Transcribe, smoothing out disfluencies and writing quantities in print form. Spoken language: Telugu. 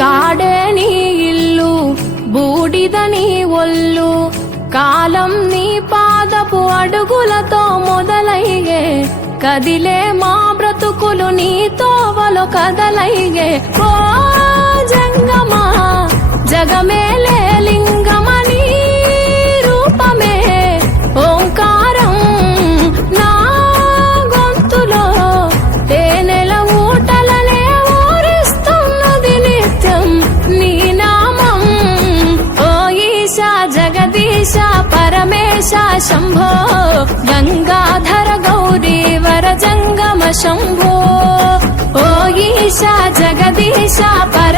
కాడే నీ ఇల్లు బూడిద నీ ఒళ్ళు కాలం నీ పాదపు అడుగులతో మొదలయ్యే కదిలే మా బ్రతుకులు నీ తోవలో కదలయ్యే ఓ జంగమా జగమేలే లింగమని రూపమే ఓంకారం నా గొంతులో తేనెల ఊటలనే ఊరిస్తున్నది నిత్యం నీ నామం ఓ ఈశా జగదీశ పరమేశ శంభో గంగాధర గౌరీ వర జంగమ శంభో ఓ ఈశా జగదీశ పర